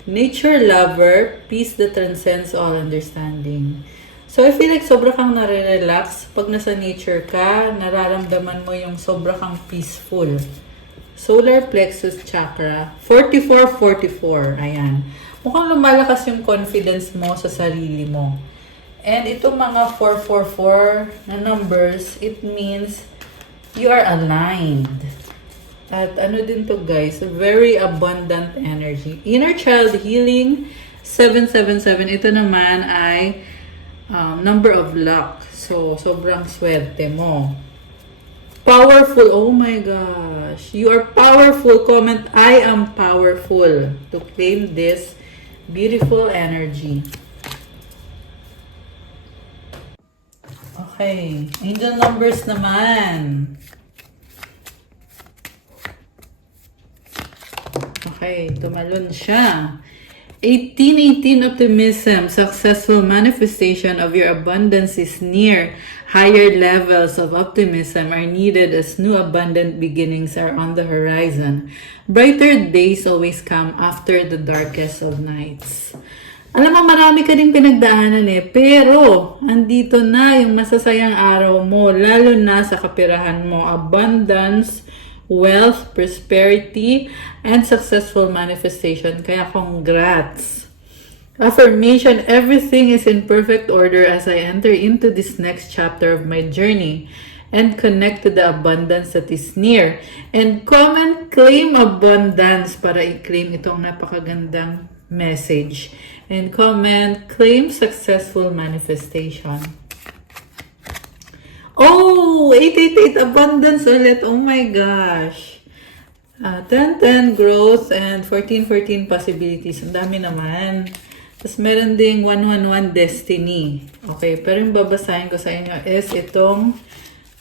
Nature lover, peace that transcends all understanding. So, I feel like sobra kang nare-relax. Pag nasa nature ka, nararamdaman mo yung sobra kang peaceful. Solar plexus chakra, 4444. Ayan. Mukhang lumalakas yung confidence mo sa sarili mo. And itong mga 444 na numbers, it means you are aligned. At ano din to guys, very abundant energy. Inner child healing, 777. Ito naman ay number of luck. So, sobrang swerte mo. Powerful, oh my gosh. You are powerful. Comment, I am powerful. To claim this beautiful energy. Okay, angel numbers naman. Okay, tumalon siya. 1818 optimism, successful manifestation of your abundance is near. Higher levels of optimism are needed as new abundant beginnings are on the horizon. Brighter days always come after the darkest of nights. Alam mo, marami ka din pinagdaanan pero andito na yung masasayang araw mo, lalo na sa kapirahan mo. Abundance, wealth, prosperity, and successful manifestation. Kaya congrats! Affirmation, everything is in perfect order as I enter into this next chapter of my journey and connect to the abundance that is near. And comment, claim abundance para i-claim itong napakagandang message. And comment, claim successful manifestation. Oh, 888 abundance ulit. Oh my gosh. 1010 growth and 1414 possibilities. Ang dami naman. Tapos meron ding 111 destiny. Okay, pero yung babasahin ko sa inyo is itong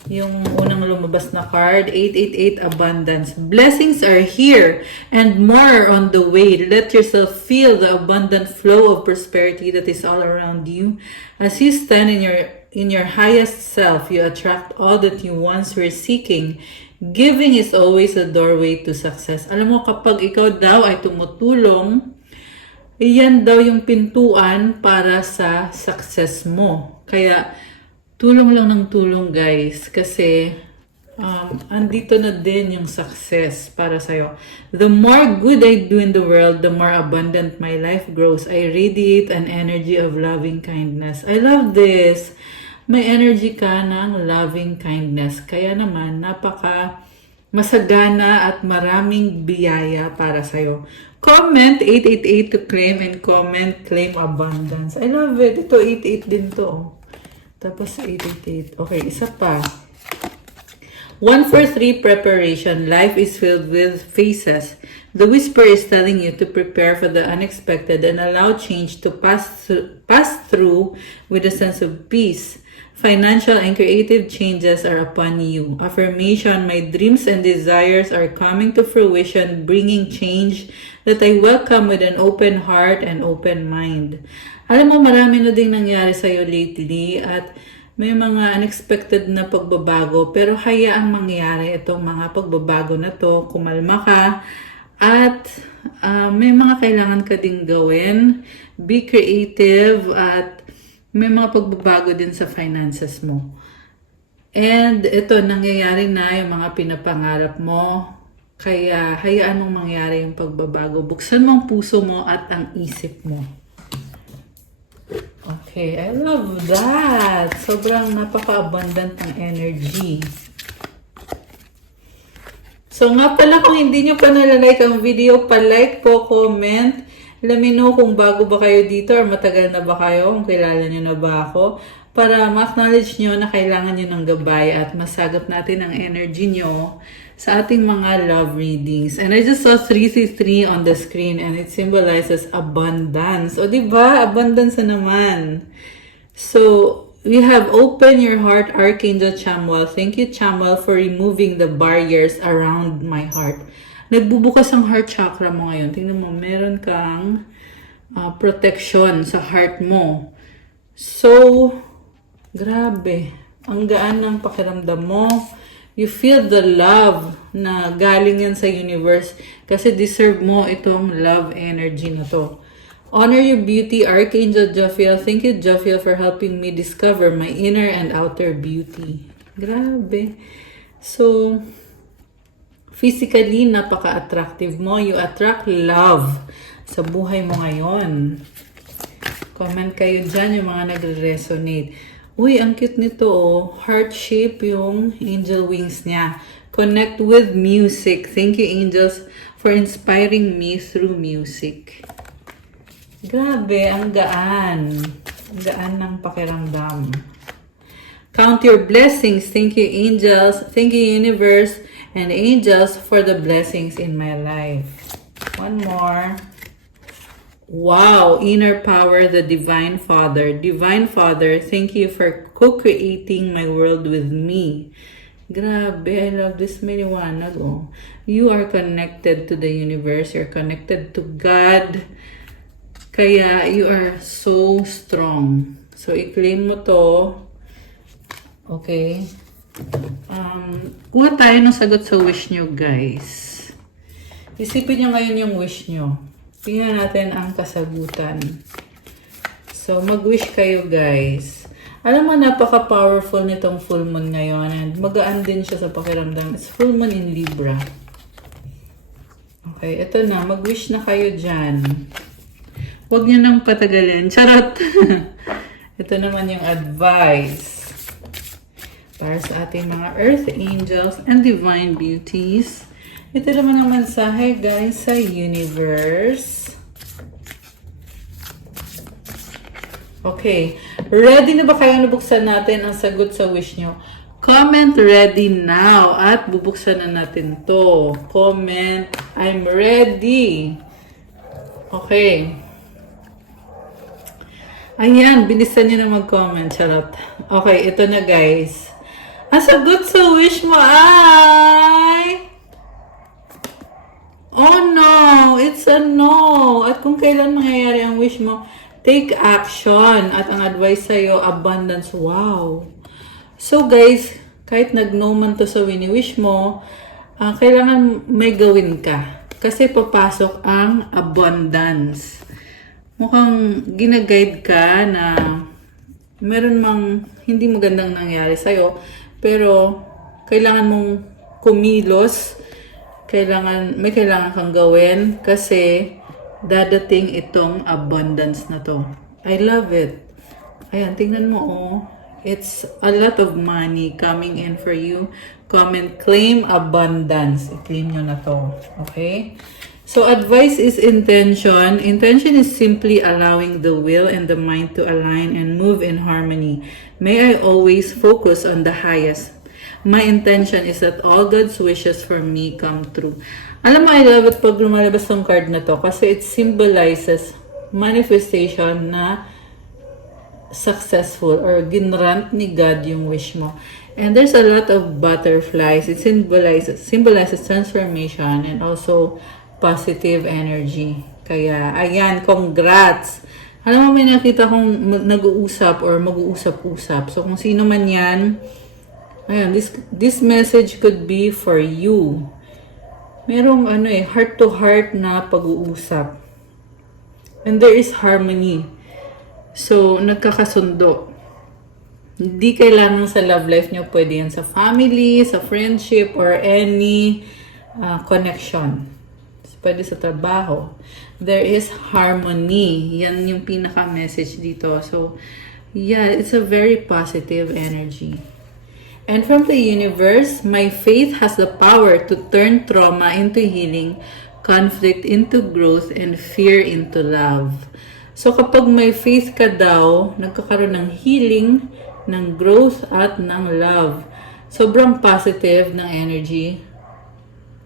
yung unang lumabas na card, 888 abundance. Blessings are here and more on the way. Let yourself feel the abundant flow of prosperity that is all around you. As you stand in your highest self, you attract all that you once were seeking. Giving is always a doorway to success. Alam mo, kapag ikaw daw ay tumutulong, iyan daw yung pintuan para sa success mo. Kaya, tulong lang ng tulong guys. Kasi, andito na din yung success para sa'yo. The more good I do in the world, the more abundant my life grows. I radiate an energy of loving kindness. I love this. May energy ka ng loving kindness. Kaya naman, napaka masagana at maraming biyaya para sa'yo. Comment 888 to claim and comment claim abundance. I love it. Ito 88 din to. Tapos 888. Okay, isa pa. 143 preparation. Life is filled with phases. The whisper is telling you to prepare for the unexpected and allow change to pass through with a sense of peace. Financial and creative changes are upon you. Affirmation, my dreams and desires are coming to fruition, bringing change that I welcome with an open heart and open mind. Alam mo, marami na ding nangyari sa'yo lately at may mga unexpected na pagbabago, pero hayaang mangyari itong mga pagbabago na to. Kumalma ka at may mga kailangan ka ding gawin. Be creative at may mga pagbabago din sa finances mo. And ito, nangyayari na yung mga pinapangarap mo. Kaya hayaan mong mangyari yung pagbabago. Buksan mo ang puso mo at ang isip mo. Okay, I love that. Sobrang napaka-abundant ng energy. So nga pala, kung hindi nyo pa nalalike ang video, pa-like po, comment. Let me know kung bago ba kayo dito or matagal na ba kayo, kung kilala nyo na ba ako, para ma-acknowledge nyo na kailangan nyo ng gabay at masagap natin ang energy nyo sa ating mga love readings. And I just saw 333 on the screen and it symbolizes abundance. O diba? Abundance na naman. So, we have Open Your Heart, Archangel Chamuel. Thank you, Chamuel, for removing the barriers around my heart. Nagbubukas ang heart chakra mo ngayon. Tingnan mo, meron kang protection sa heart mo. So, grabe. Ang gaan ng pakiramdam mo. You feel the love na galing yan sa universe kasi deserve mo itong love energy na to. Honor your beauty, Archangel Jophiel. Thank you, Jophiel, for helping me discover my inner and outer beauty. Grabe. So, physically, napaka-attractive mo. You attract love sa buhay mo ngayon. Comment kayo dyan yung mga nagre-resonate. Uy, ang cute nito oh. Heart shape yung angel wings niya. Connect with music. Thank you, angels, for inspiring me through music. Grabe, ang gaan. Ang gaan ng pakiramdam. Count your blessings. Thank you, angels. Thank you, universe and angels, for the blessings in my life. One more. Wow, inner power, the Divine Father. Divine Father, thank you for co-creating my world with me. Grabe, I love this maliwanag. Oh. You are connected to the universe. You're connected to God. Kaya you are so strong. So, i-claim mo to. Okay. Kuha tayo ng sagot sa wish nyo, guys. Isipin nyo ngayon yung wish nyo. Tingnan natin ang kasagutan. So, mag-wish kayo, guys. Alam mo, napaka-powerful nitong full moon ngayon. And magaan din siya sa pakiramdam. It's full moon in Libra. Okay, ito na. Mag-wish na kayo dyan. Huwag nyo nang patagalin. Charot! Ito naman yung advice para sa ating mga earth angels and divine beauties. Ito naman ang mensahe, guys, sa universe. Okay. Ready na ba kayo nabuksan natin ang sagot sa wish nyo? Comment ready now at bubuksan na natin to. Comment, I'm ready. Okay. Ayan, bilisan nyo na mag-comment. Charot. Okay, ito na, guys. Ang sagot sa wish mo ay... Oh no! It's a no! At kung kailan mangyayari ang wish mo, take action. At ang advice sa'yo, abundance. Wow! So guys, kahit nag-no man to sa wini-wish mo, kailangan may gawin ka. Kasi papasok ang abundance. Mukhang ginaguide ka na meron mang hindi magandang nangyari sa'yo, pero kailangan mong kumilos. May kailangan kang gawin kasi dadating itong abundance na to. I love it. Ayan, tingnan mo oh. It's a lot of money coming in for you. Comment, claim abundance. I-claim nyo na to. Okay? So, advice is intention. Intention is simply allowing the will and the mind to align and move in harmony. May I always focus on the highest. My intention is that all God's wishes for me come true. Alam mo, I love it pag lumalabas tong card na to kasi it symbolizes manifestation na successful or ginrant ni God yung wish mo. And there's a lot of butterflies. It symbolizes transformation and also positive energy. Kaya, ayan, congrats! Alam mo, may nakita kong nag-uusap or mag-uusap-usap. So, kung sino man yan, ayan, this message could be for you. Merong heart-to-heart na pag-uusap. And there is harmony. So, nagkakasundo. Hindi kailangan sa love life nyo, pwede yan sa family, sa friendship, or any connection. Pwede sa trabaho. There is harmony. Yan yung pinaka-message dito. So, yeah, it's a very positive energy. And from the universe, my faith has the power to turn trauma into healing, conflict into growth, and fear into love. So kapag may faith ka daw, nagkakaroon ng healing, ng growth, at ng love. Sobrang positive ng energy.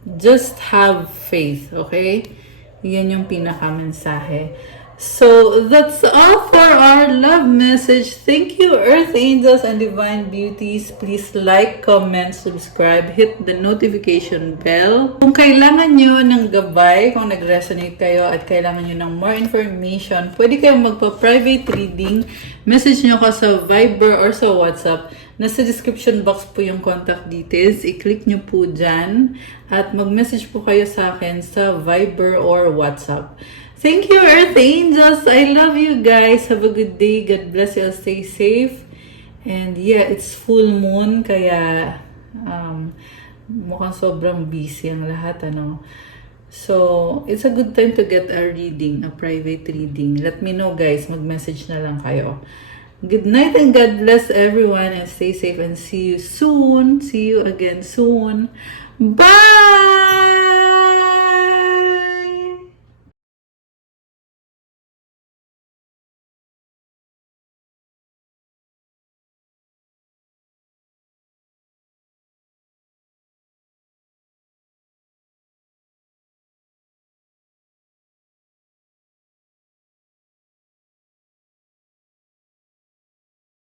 Just have faith, okay? Yan yung pinaka-mensahe. So, that's all for our love message. Thank you, Earth Angels and Divine Beauties. Please like, comment, subscribe, hit the notification bell. Kung kailangan nyo ng gabay, kung nag-resonate kayo at kailangan nyo ng more information, pwede kayong magpa-private reading. Message nyo ko sa Viber or sa WhatsApp. Nasa description box po yung contact details. I-click nyo po dyan at mag-message po kayo sa akin sa Viber or WhatsApp. Thank you, Earth Angels. I love you guys. Have a good day. God bless you. Stay safe. And yeah, it's full moon. Kaya mukhang sobrang busy ang lahat. So, it's a good time to get a reading, a private reading. Let me know, guys. Mag-message na lang kayo. Good night and God bless everyone. And stay safe and see you soon. See you again soon. Bye!